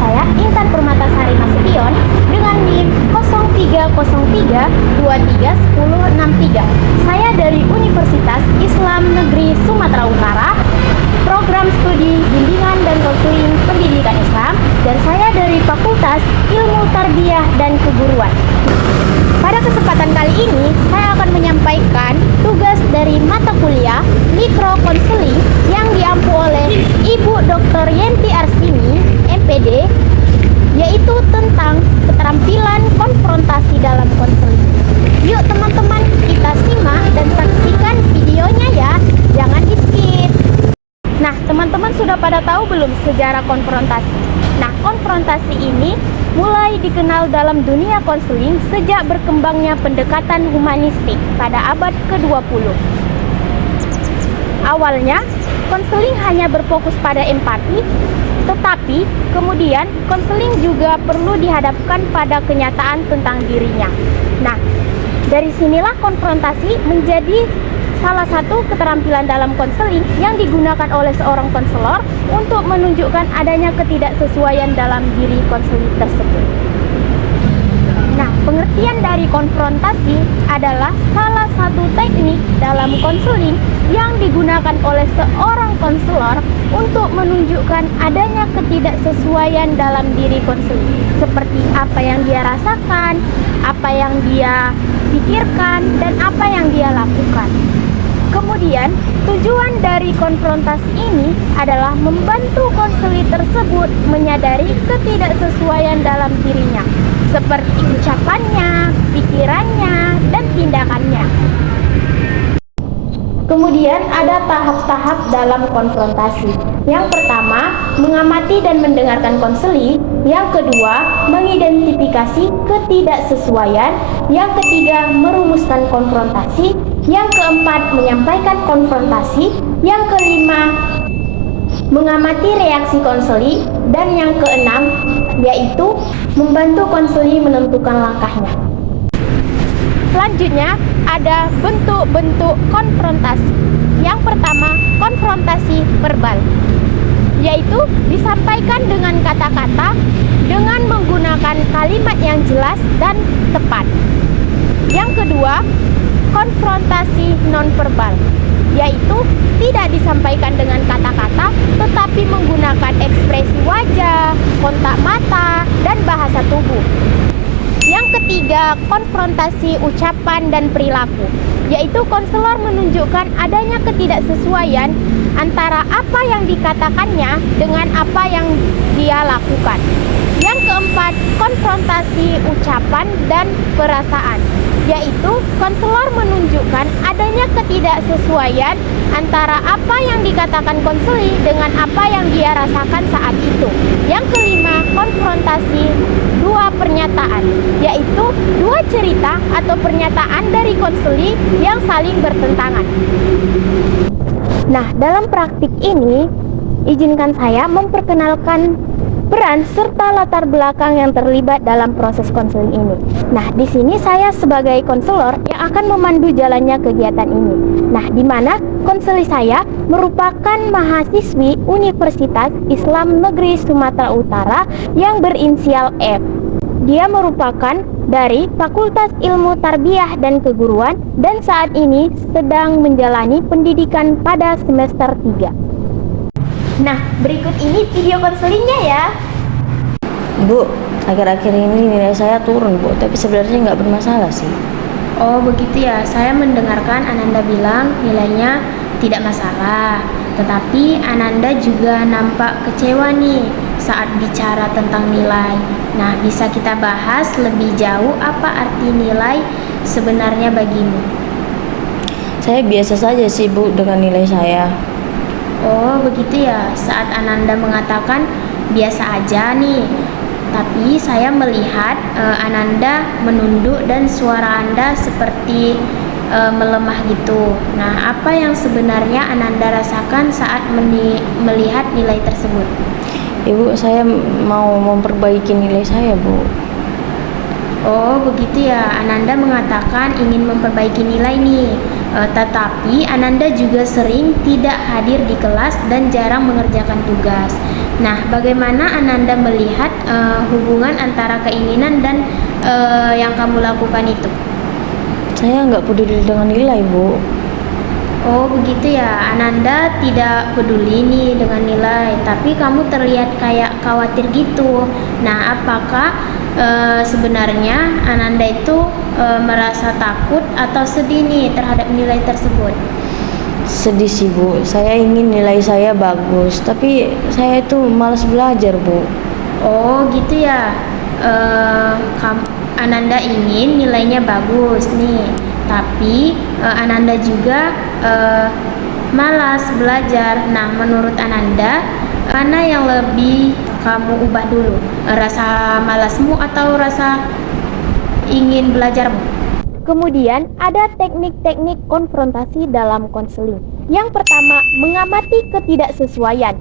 saya Intan Permatasari Nasution dengan NIM 0303231063. Saya dari Universitas Islam Negeri Sumatera Utara, program studi bimbingan dan konseling pendidikan Islam, dan saya dari Fakultas Ilmu Tarbiyah dan Keguruan. Pada kesempatan kali ini, saya akan menyampaikan tugas dari mata kuliah Mikro Konseling yang diampu oleh Ibu Dr. Yenti Arsini, MPD, yaitu tentang keterampilan konfrontasi dalam konseling. Yuk teman-teman, kita simak dan saksikan videonya ya, jangan di-skip. Nah, teman-teman sudah pada tahu belum sejarah konfrontasi? Nah, konfrontasi ini mulai dikenal dalam dunia konseling sejak berkembangnya pendekatan humanistik pada abad ke-20. Awalnya, konseling hanya berfokus pada empati, tetapi kemudian konseling juga perlu dihadapkan pada kenyataan tentang dirinya. Nah, dari sinilah konfrontasi menjadi salah satu keterampilan dalam konseling yang digunakan oleh seorang konselor untuk menunjukkan adanya ketidaksesuaian dalam diri konseling tersebut. Nah, pengertian dari konfrontasi adalah salah satu teknik dalam konseling yang digunakan oleh seorang konselor untuk menunjukkan adanya ketidaksesuaian dalam diri konseling, seperti apa yang dia rasakan, apa yang dia pikirkan, dan apa yang dia lakukan. Kemudian, tujuan dari konfrontasi ini adalah membantu konselor tersebut menyadari ketidaksesuaian dalam dirinya, seperti ucapannya, pikirannya, dan tindakannya. Kemudian ada tahap-tahap dalam konfrontasi. Yang pertama, mengamati dan mendengarkan konseling. Yang kedua, mengidentifikasi ketidaksesuaian. Yang ketiga, merumuskan konfrontasi. Yang keempat, menyampaikan konfrontasi. Yang kelima, mengamati reaksi konseling. Dan yang keenam, yaitu membantu konseling menentukan langkahnya. Selanjutnya, ada bentuk-bentuk konfrontasi. Yang pertama, konfrontasi verbal, yaitu disampaikan dengan kata-kata dengan menggunakan kalimat yang jelas dan tepat. Yang kedua, konfrontasi nonverbal, yaitu tidak disampaikan dengan kata-kata tetapi menggunakan ekspresi wajah, kontak mata, dan bahasa tubuh. Yang ketiga, konfrontasi ucapan dan perilaku, yaitu konselor menunjukkan adanya ketidaksesuaian antara apa yang dikatakannya dengan apa yang dia lakukan. Yang keempat, konfrontasi ucapan dan perasaan, yaitu konselor menunjukkan adanya ketidaksesuaian antara apa yang dikatakan konseling dengan apa yang dia rasakan saat itu. Yang kelima, konfrontasi dua pernyataan, yaitu dua cerita atau pernyataan dari konseling yang saling bertentangan. Nah, dalam praktik ini, izinkan saya memperkenalkan peran serta latar belakang yang terlibat dalam proses konseling ini. Nah, di sini saya sebagai konselor yang akan memandu jalannya kegiatan ini. Nah, di mana konselor saya merupakan mahasiswi Universitas Islam Negeri Sumatera Utara yang berinisial F. Dia merupakan dari Fakultas Ilmu Tarbiyah dan Keguruan dan saat ini sedang menjalani pendidikan pada semester 3. Nah, berikut ini video konselingnya ya. Bu, akhir-akhir ini nilai saya turun, Bu. Tapi sebenarnya nggak bermasalah sih. Oh, begitu ya. Saya mendengarkan Ananda bilang nilainya tidak masalah. Tetapi Ananda juga nampak kecewa nih saat bicara tentang nilai. Nah, bisa kita bahas lebih jauh apa arti nilai sebenarnya bagimu? Saya biasa saja sih, Bu, dengan nilai saya. Oh, begitu ya. Saat Ananda mengatakan biasa aja nih, tapi saya melihat Ananda menunduk dan suara Anda seperti melemah gitu. Nah, apa yang sebenarnya Ananda rasakan saat melihat nilai tersebut? Ibu, saya mau memperbaiki nilai saya, Bu. Oh, begitu ya. Ananda mengatakan ingin memperbaiki nilai nih. Tetapi Ananda juga sering tidak hadir di kelas dan jarang mengerjakan tugas. Nah, bagaimana Ananda melihat hubungan antara keinginan dan yang kamu lakukan itu? Saya nggak peduli dengan nilai, Bu. Oh, begitu ya. Ananda tidak peduli nih dengan nilai, tapi kamu terlihat kayak khawatir gitu. Nah, apakah sebenarnya Ananda itu merasa takut atau sedih nih terhadap nilai tersebut? Sedih sih, Bu. Saya ingin nilai saya bagus, tapi saya itu malas belajar, Bu. Oh, gitu ya. Ananda ingin nilainya bagus nih, tapi Ananda juga malas belajar. Nah, menurut Ananda, mana yang lebih kamu ubah dulu? Rasa malasmu atau rasa ingin belajarmu? Kemudian ada teknik-teknik konfrontasi dalam konseling. Yang pertama, mengamati ketidaksesuaian,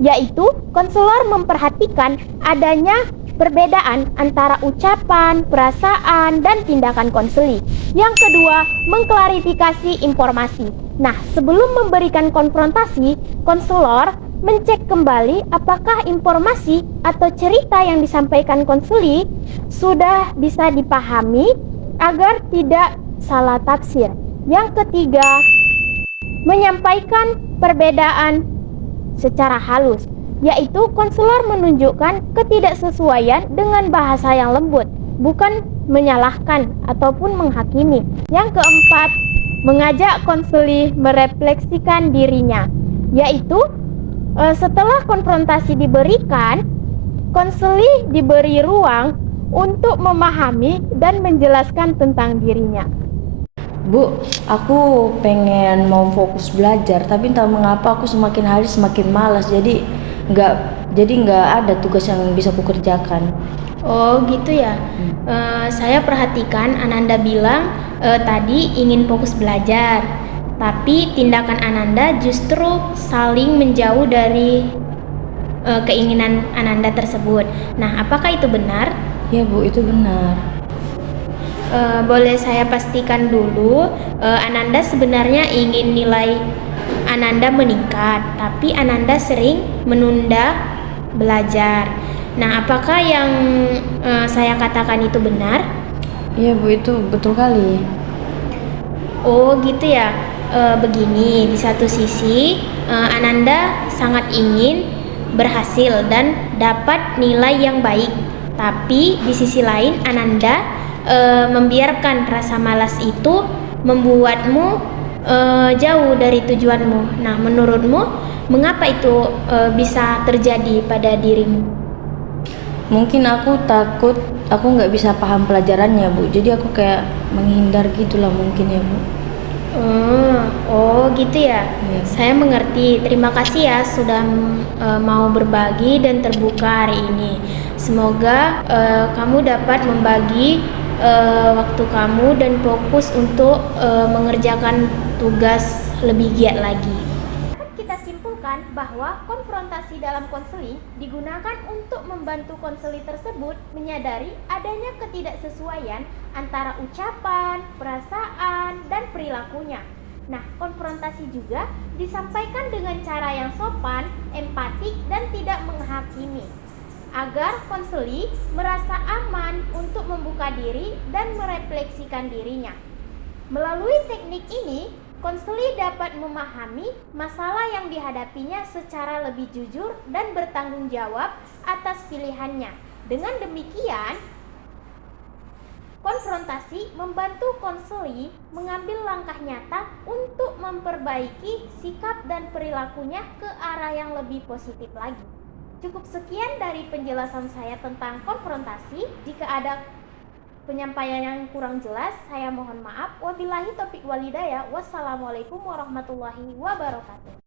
yaitu konselor memperhatikan adanya perbedaan antara ucapan, perasaan, dan tindakan konseli. Yang kedua, mengklarifikasi informasi. Nah, sebelum memberikan konfrontasi, konselor mencek kembali apakah informasi atau cerita yang disampaikan konseli sudah bisa dipahami agar tidak salah tafsir. Yang ketiga, menyampaikan perbedaan secara halus, yaitu konselor menunjukkan ketidaksesuaian dengan bahasa yang lembut, bukan menyalahkan ataupun menghakimi. Yang keempat, mengajak konseli merefleksikan dirinya, yaitu setelah konfrontasi diberikan, konseli diberi ruang untuk memahami dan menjelaskan tentang dirinya. Bu, aku pengen mau fokus belajar, tapi entah mengapa aku semakin hari semakin malas. Jadi nggak ada tugas yang bisa kukerjakan. Oh, gitu ya. Saya perhatikan Ananda bilang tadi ingin fokus belajar, tapi tindakan Ananda justru saling menjauh dari keinginan Ananda tersebut. Nah, apakah itu benar? Ya, Bu, itu benar. Boleh saya pastikan dulu, Ananda sebenarnya ingin nilai Ananda meningkat, tapi Ananda sering menunda belajar. Nah, apakah yang saya katakan itu benar? Iya, Bu, itu betul kali. Oh, gitu ya. Begini, di satu sisi Ananda sangat ingin berhasil dan dapat nilai yang baik, tapi di sisi lain Ananda membiarkan rasa malas itu membuatmu jauh dari tujuanmu. Nah, menurutmu mengapa itu bisa terjadi pada dirimu? Mungkin aku takut aku nggak bisa paham pelajarannya, Bu. Jadi aku kayak menghindar gitulah mungkin ya, Bu. Oh, gitu ya. Iya. Saya mengerti. Terima kasih ya sudah mau berbagi dan terbuka hari ini. Semoga kamu dapat membagi waktu kamu dan fokus untuk mengerjakan tugas lebih giat lagi. Kita simpulkan bahwa konfrontasi dalam konseling digunakan untuk membantu konseli tersebut menyadari adanya ketidaksesuaian antara ucapan, perasaan, dan perilakunya. Nah, konfrontasi juga disampaikan dengan cara yang sopan, empatik, dan tidak menghakimi, agar konseli merasa aman untuk membuka diri dan merefleksikan dirinya. Melalui teknik ini, konseli dapat memahami masalah yang dihadapinya secara lebih jujur dan bertanggung jawab atas pilihannya. Dengan demikian, konfrontasi membantu konseli mengambil langkah nyata untuk memperbaiki sikap dan perilakunya ke arah yang lebih positif lagi. Cukup sekian dari penjelasan saya tentang konfrontasi. Jika ada penyampaian yang kurang jelas, saya mohon maaf. Wabillahi taufiq walhidayah. Wassalamualaikum warahmatullahi wabarakatuh.